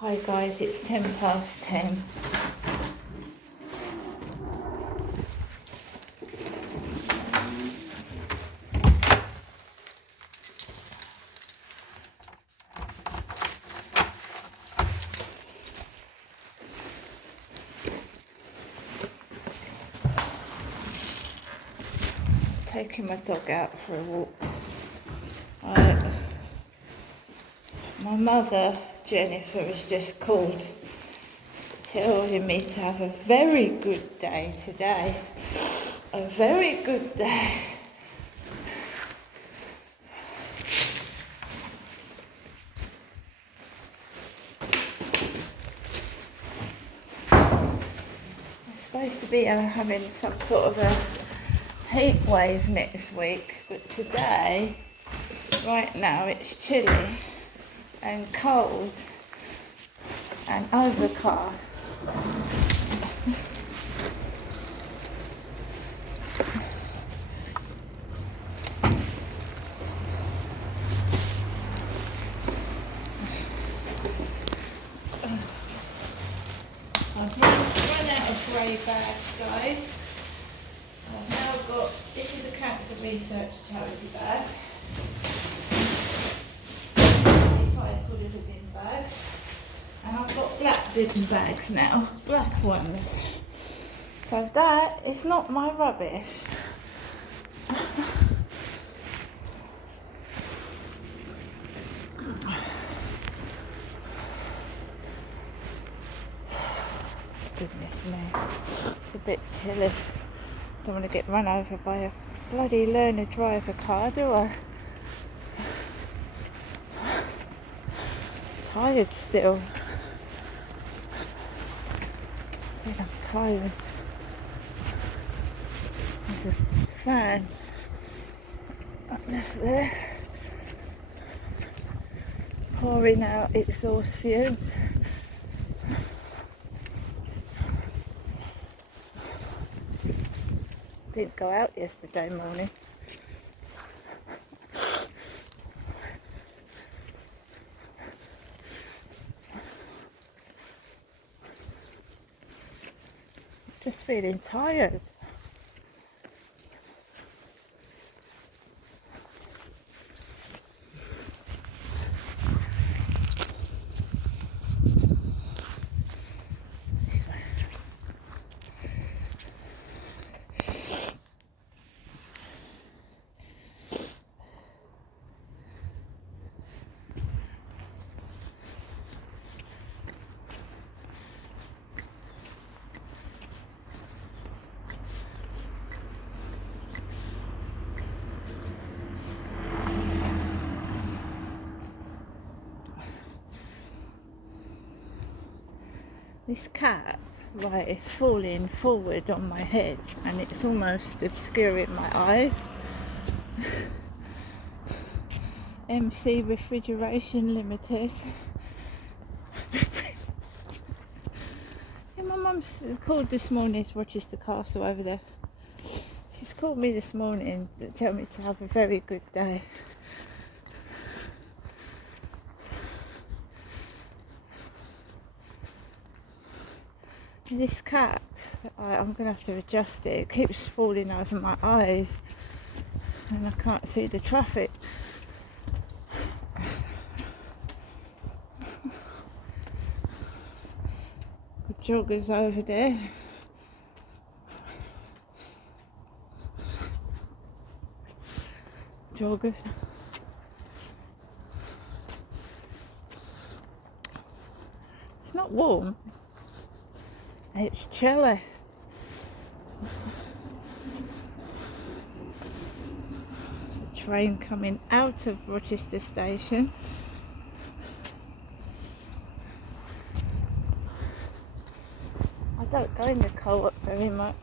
Hi guys, it's 10 past 10. Taking my dog out for a walk. My mother, Jennifer, has just called telling me to have a very good day today. A very good day. I'm supposed to be having some sort of a heat wave next week, but today, right now, it's chilly and cold and overcast. I've run out of grey bags, guys. I've now got, this is a Cancer Research charity bag. Recycled as a bin bag. And I've got black bin bags now, black ones. So that is not my rubbish. Goodness me, it's a bit chilly. Don't want to get run over by a bloody learner driver car, do I? Tired still. I said I'm tired. There's a fan just there, pouring out exhaust fumes. Didn't go out yesterday morning. Just feeling tired. This way. This cap, right, is falling forward on my head and it's almost obscuring my eyes. MC Refrigeration Limited. Yeah, my mum's called this morning to Rochester Castle over there. She's called me this morning to tell me to have a very good day. This cap, I'm going to have to adjust it. It keeps falling over my eyes and I can't see the traffic. The joggers over there. Joggers. It's not warm. It's chilly. There's a train coming out of Rochester Station. I don't go in the co-op very much.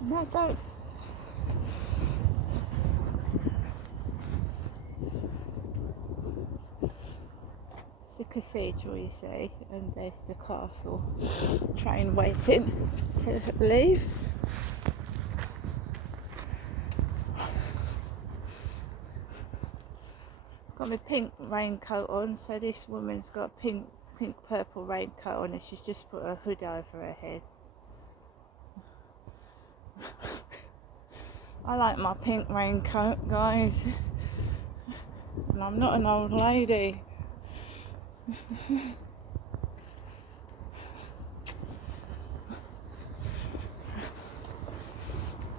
No, I don't. It's the cathedral, you see, and there's the castle. Train waiting to leave. got my pink raincoat on, so this woman's got a pink purple raincoat on, and she's just put a hood over her head. I like my pink raincoat, guys, and I'm not an old lady.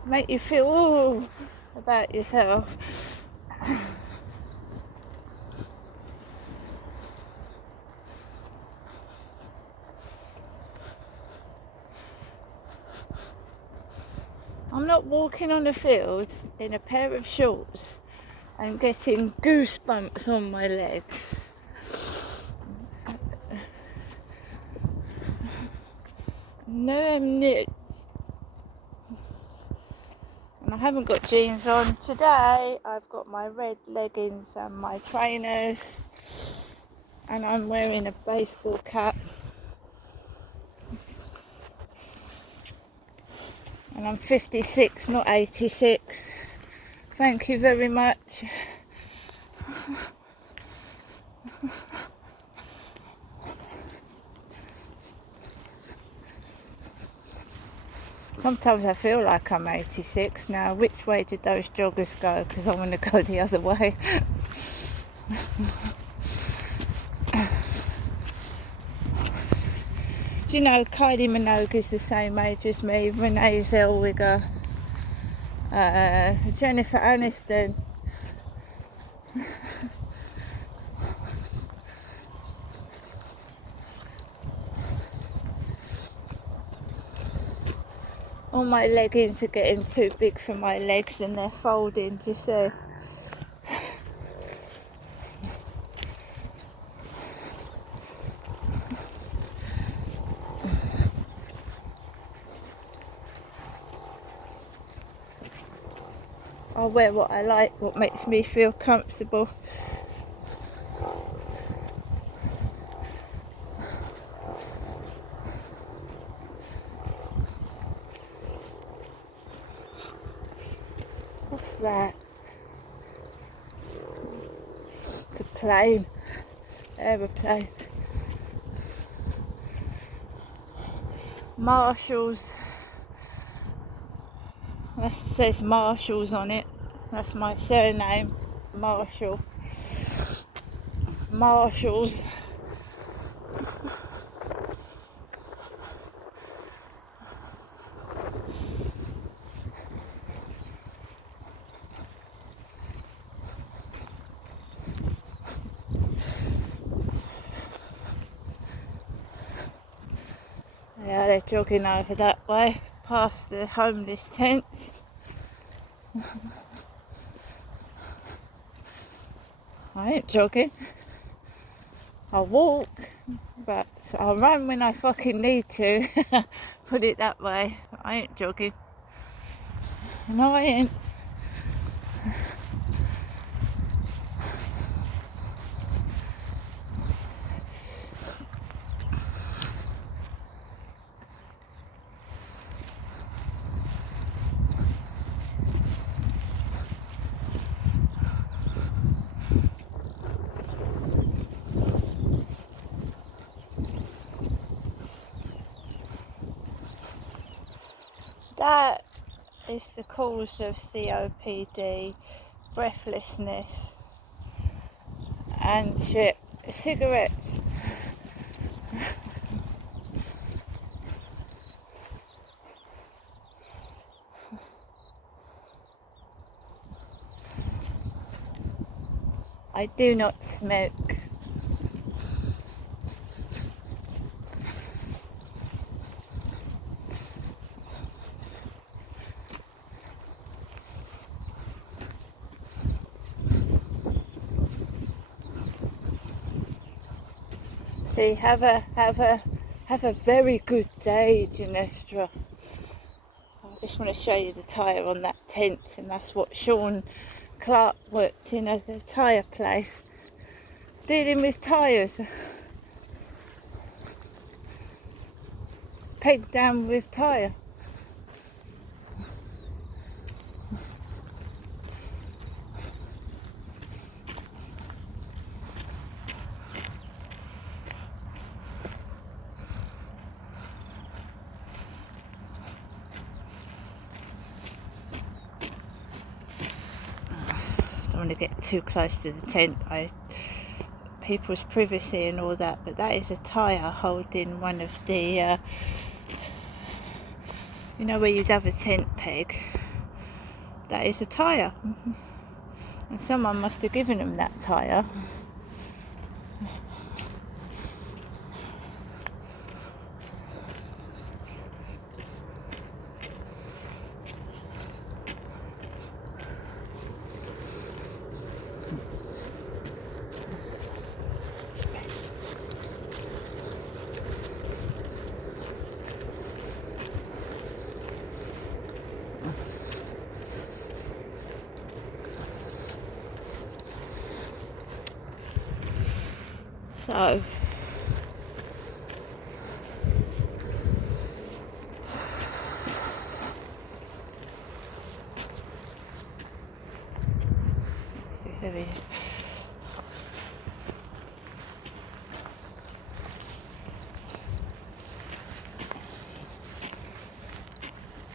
Make you feel all about yourself. I'm not walking on the fields in a pair of shorts and getting goosebumps on my legs. No, I'm not. And I haven't got jeans on today. I've got my red leggings and my trainers, and I'm wearing a baseball cap. And I'm 56, not 86. Thank you very much. Sometimes I feel like I'm 86 now. Which way did those joggers go? Because I want to go the other way. Do you know Kylie Minogue is the same age as me, Renee Zellweger, Jennifer Aniston. All my leggings are getting too big for my legs and they're folding, do you see? I wear what I like, what makes me feel comfortable. What's that? It's a plane. Aeroplane. Marshalls. That says Marshalls on it. That's my surname, Marshall. Marshalls. Yeah, they're jogging over that way, past the homeless tents. I ain't jogging. I'll walk, but I'll run when I fucking need to. Put it that way. I ain't jogging. No, I ain't. That is the cause of COPD, breathlessness, and shit. Cigarettes. I do not smoke. See, have a very good day, Ginestra. I just want to show you the tyre on that tent, and that's what Sean Clark worked in at the tyre place, dealing with tyres. Pegged down with tyre. want to get too close to the tent, people's privacy and all that, but that is a tyre holding one of the, you know, where you'd have a tent peg. That is a tyre. And someone must have given them that tyre. So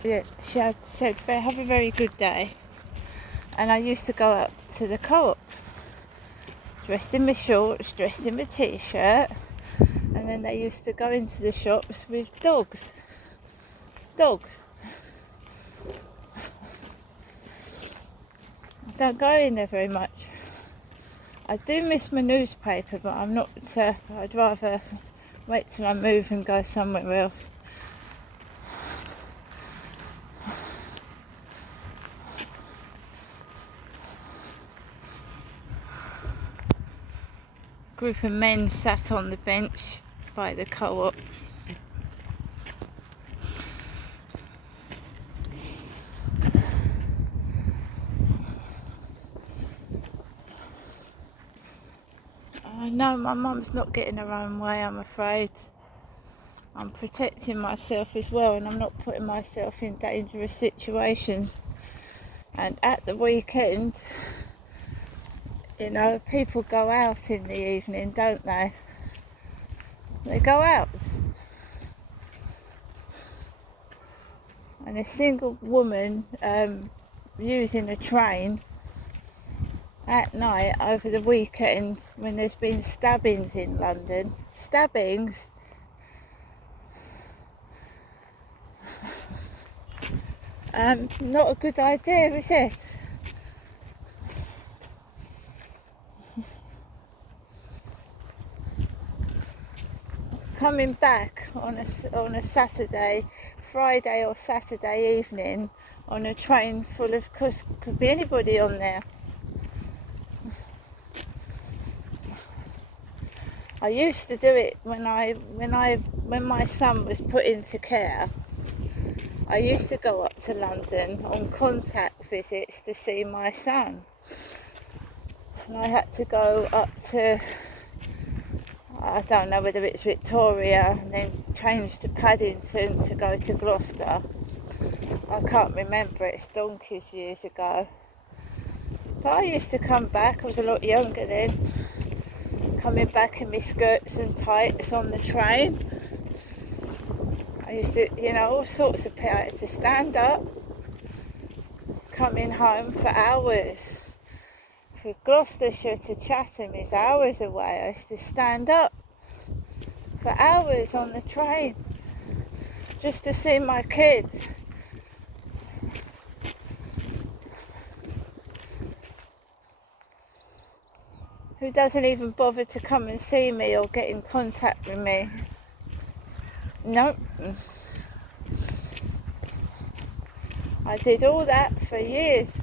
yeah, she had said, have a very good day. And I used to go up to the co-op, dressed in my shorts, dressed in my t-shirt, and then they used to go into the shops with dogs. I don't go in there very much. I do miss my newspaper, but I'm not, I'd rather wait till I move and go somewhere else. A group of men sat on the bench by the co-op. No, my mum's not getting her own way, I'm afraid. I'm protecting myself as well, and I'm not putting myself in dangerous situations. And at the weekend, you know, people go out in the evening, don't they? They go out. And a single woman using a train at night over the weekend, when there's been stabbings in London. Stabbings? Not a good idea, is it? Coming back on a Saturday, Friday or Saturday evening on a train full of, could be anybody on there. I used to do it when my son was put into care. I used to go up to London on contact visits to see my son. And I had to go up to, I don't know whether it's Victoria, and then change to Paddington to go to Gloucester. I can't remember, it's donkeys years ago. But I used to come back, I was a lot younger then, coming back in my skirts and tights on the train. I used to, you know, all sorts of people. I had to stand up, coming home for hours. For Gloucestershire to Chatham is hours away. I used to stand up for hours on the train just to see my kids. Who doesn't even bother to come and see me or get in contact with me. Nope. I did all that for years.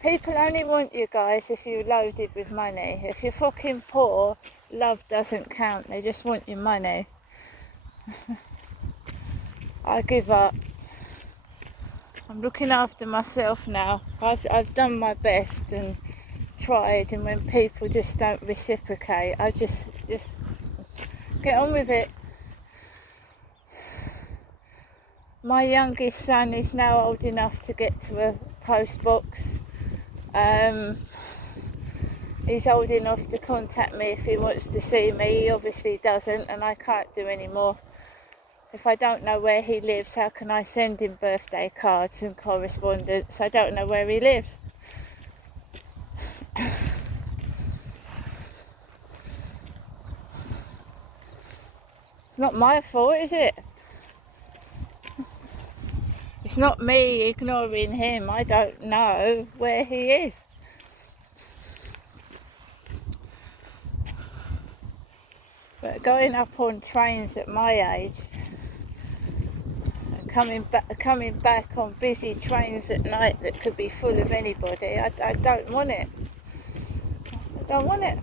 People only want you guys if you're loaded with money. If you're fucking poor, love doesn't count. They just want your money. I give up. I'm looking after myself now. I've done my best and tried, and when people just don't reciprocate, I just get on with it. My youngest son is now old enough to get to a post box. He's old enough to contact me if he wants to see me. He obviously doesn't, and I can't do any more. If I don't know where he lives, how can I send him birthday cards and correspondence? I don't know where he lives. It's not my fault, is it? It's not me ignoring him. I don't know where he is. But going up on trains at my age, and coming back on busy trains at night that could be full of anybody, I don't want it. I don't want it.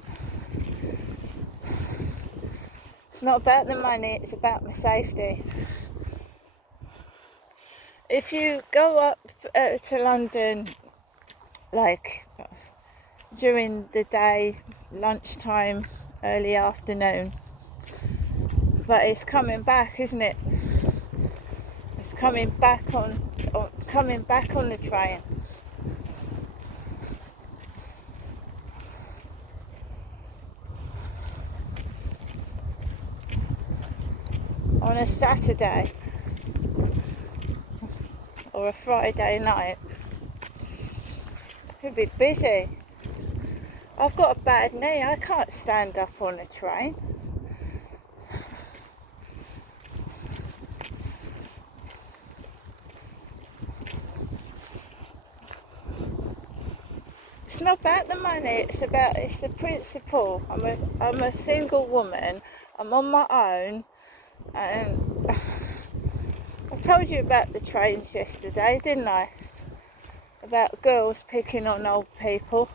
It's not about the money, it's about my safety. If you go up to London, like during the day, lunchtime, early afternoon, but it's coming back, isn't it? It's coming back on the train. On a Saturday or a Friday night, it'll be busy. I've got a bad knee, I can't stand up on a train. It's not about the money, it's the principle. I'm a single woman, I'm on my own, and I told you about the trains yesterday, didn't I? About girls picking on old people.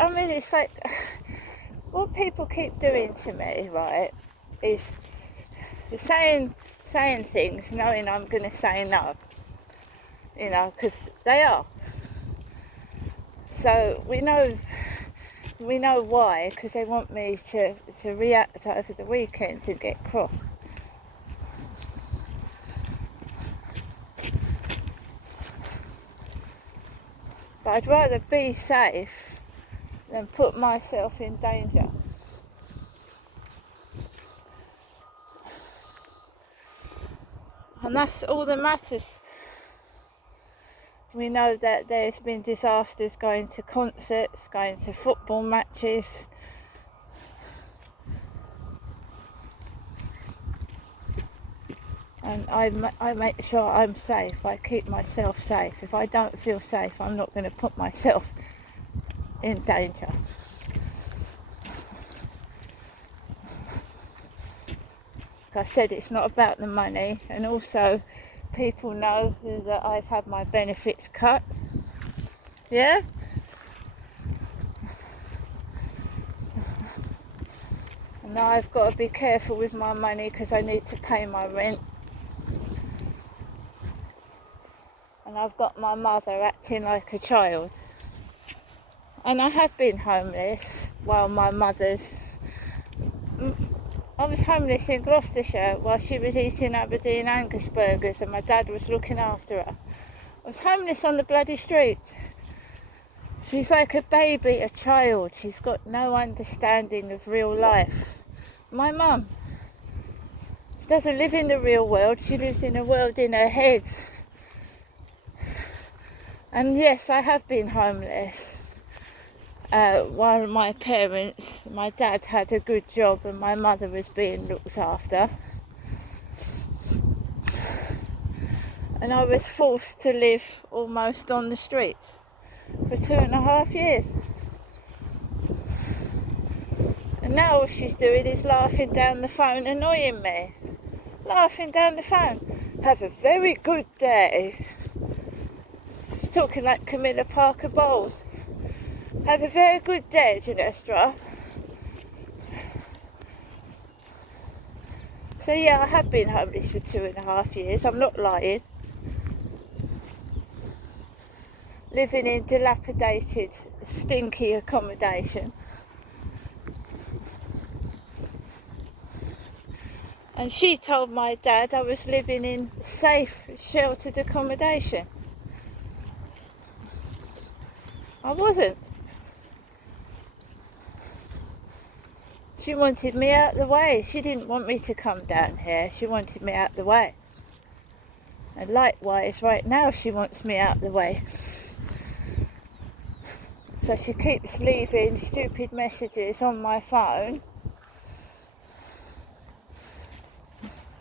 I mean, it's like, what people keep doing to me, right, is saying things knowing I'm going to say no, you know, because they are. So we know why, because they want me to react over the weekend and get cross. But I'd rather be safe than put myself in danger. And that's all that matters. We know that there's been disasters going to concerts, going to football matches. And I make sure I'm safe, I keep myself safe. If I don't feel safe, I'm not going to put myself in danger. Like I said, it's not about the money, and also people know that I've had my benefits cut. Yeah? And now I've got to be careful with my money because I need to pay my rent. And I've got my mother acting like a child. And I have been homeless while my mother's... I was homeless in Gloucestershire while she was eating Aberdeen Angus burgers and my dad was looking after her. I was homeless on the bloody street. She's like a baby, a child. She's got no understanding of real life. My mum, she doesn't live in the real world. She lives in a world in her head. And yes, I have been homeless. While my dad had a good job and my mother was being looked after. And I was forced to live almost on the streets for 2.5 years. And now all she's doing is laughing down the phone, annoying me. Laughing down the phone. Have a very good day. She's talking like Camilla Parker Bowles. Have a very good day, Ginestra. So yeah, I have been homeless for 2.5 years, I'm not lying. Living in dilapidated, stinky accommodation. And she told my dad I was living in safe, sheltered accommodation. I wasn't. She wanted me out the way. She didn't want me to come down here. She wanted me out the way. And likewise, right now, she wants me out the way. So she keeps leaving stupid messages on my phone,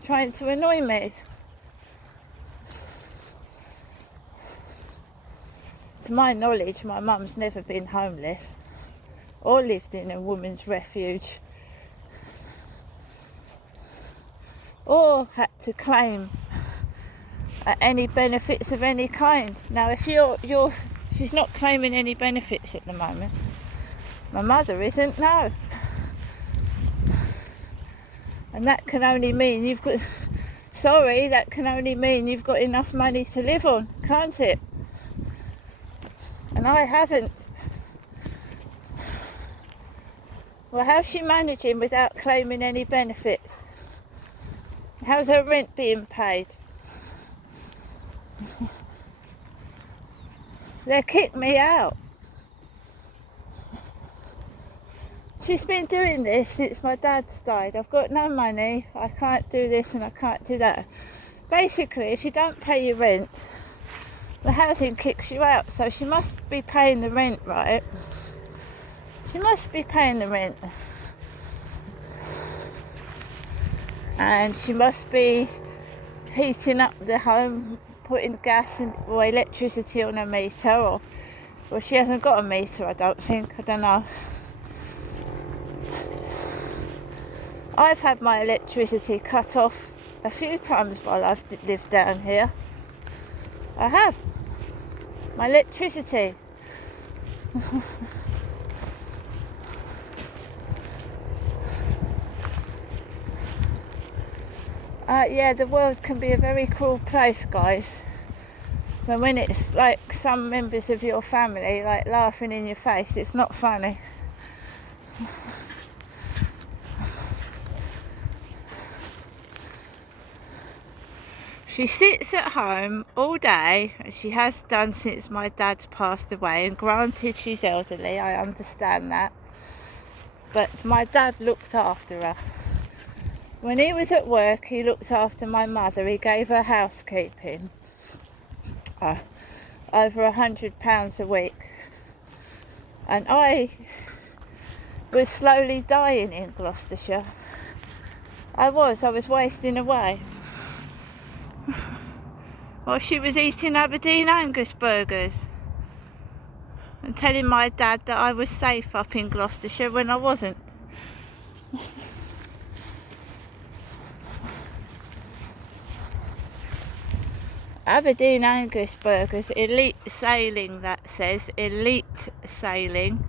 trying to annoy me. To my knowledge, my mum's never been homeless or lived in a woman's refuge or had to claim any benefits of any kind. Now, if she's not claiming any benefits at the moment. My mother isn't, no. And that can only mean that can only mean you've got enough money to live on, can't it? And I haven't. Well, how's she managing without claiming any benefits? How's her rent being paid? They kicked me out. She's been doing this since my dad's died. I've got no money, I can't do this and I can't do that. Basically, if you don't pay your rent, the housing kicks you out. So she must be paying the rent, right? She must be paying the rent. And she must be heating up the home, putting gas or electricity on her meter, or she hasn't got a meter, I don't know. I've had my electricity cut off a few times while I've lived down here. I have. My electricity. Yeah, the world can be a very cruel place, guys. But when it's like some members of your family like laughing in your face, it's not funny. She sits at home all day, as she has done since my dad's passed away, and granted she's elderly, I understand that. But my dad looked after her. When he was at work, he looked after my mother. He gave her housekeeping. Over £100 a week. And I was slowly dying in Gloucestershire. I was wasting away. Well, she was eating Aberdeen Angus burgers and telling my dad that I was safe up in Gloucestershire when I wasn't. Aberdeen Angus burgers, elite sailing, that says, elite sailing.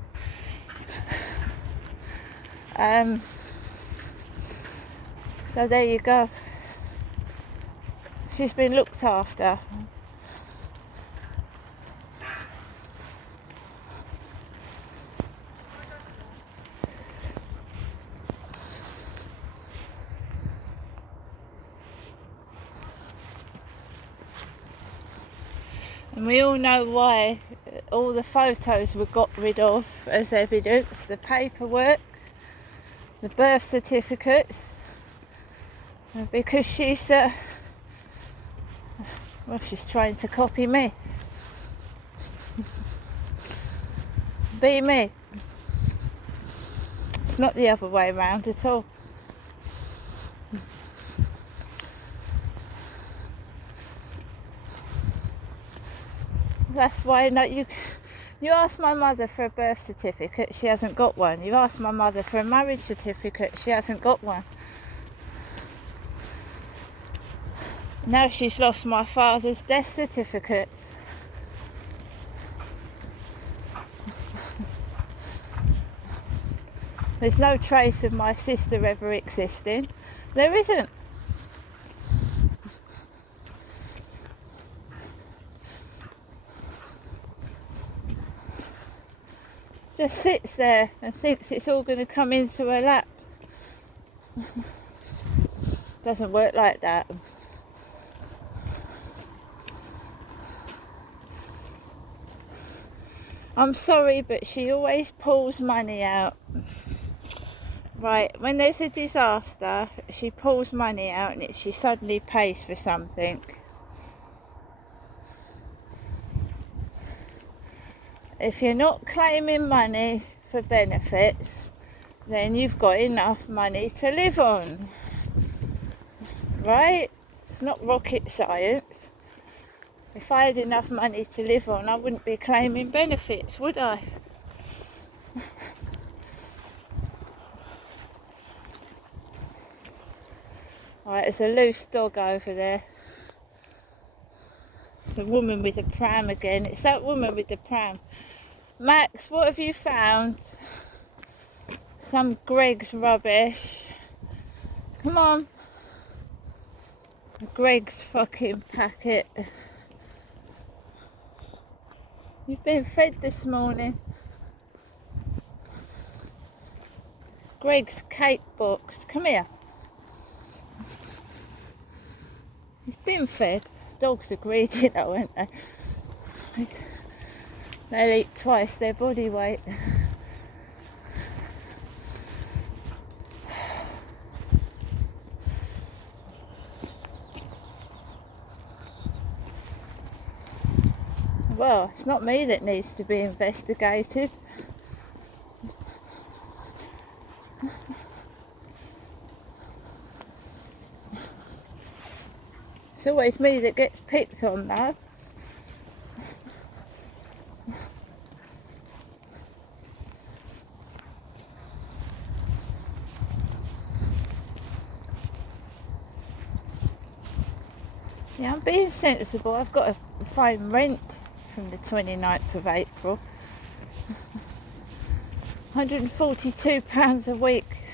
So there you go. She's been looked after. And we all know why all the photos were got rid of as evidence, the paperwork, the birth certificates, because she's trying to copy me. Be me. It's not the other way around at all. That's why you ask my mother for a birth certificate, she hasn't got one. You ask my mother for a marriage certificate, she hasn't got one. Now she's lost my father's death certificates. There's no trace of my sister ever existing. There isn't. Just sits there and thinks it's all going to come into her lap. Doesn't work like that. I'm sorry, but she always pulls money out. Right, when there's a disaster, she pulls money out and she suddenly pays for something. If you're not claiming money for benefits, then you've got enough money to live on. Right? It's not rocket science. If I had enough money to live on, I wouldn't be claiming benefits, would I? Right, there's a loose dog over there. It's a woman with a pram again. It's that woman with the pram. Max, what have you found? Some Greggs rubbish. Come on. Greggs fucking packet. You've been fed this morning. Greggs cake box. Come here. He's been fed. Dogs are greedy though, aren't they? They'll eat twice their body weight. Well, it's not me that needs to be investigated. It's always me that gets picked on now. Yeah, I'm being sensible. I've got to find rent from the 29th of April. £142 a week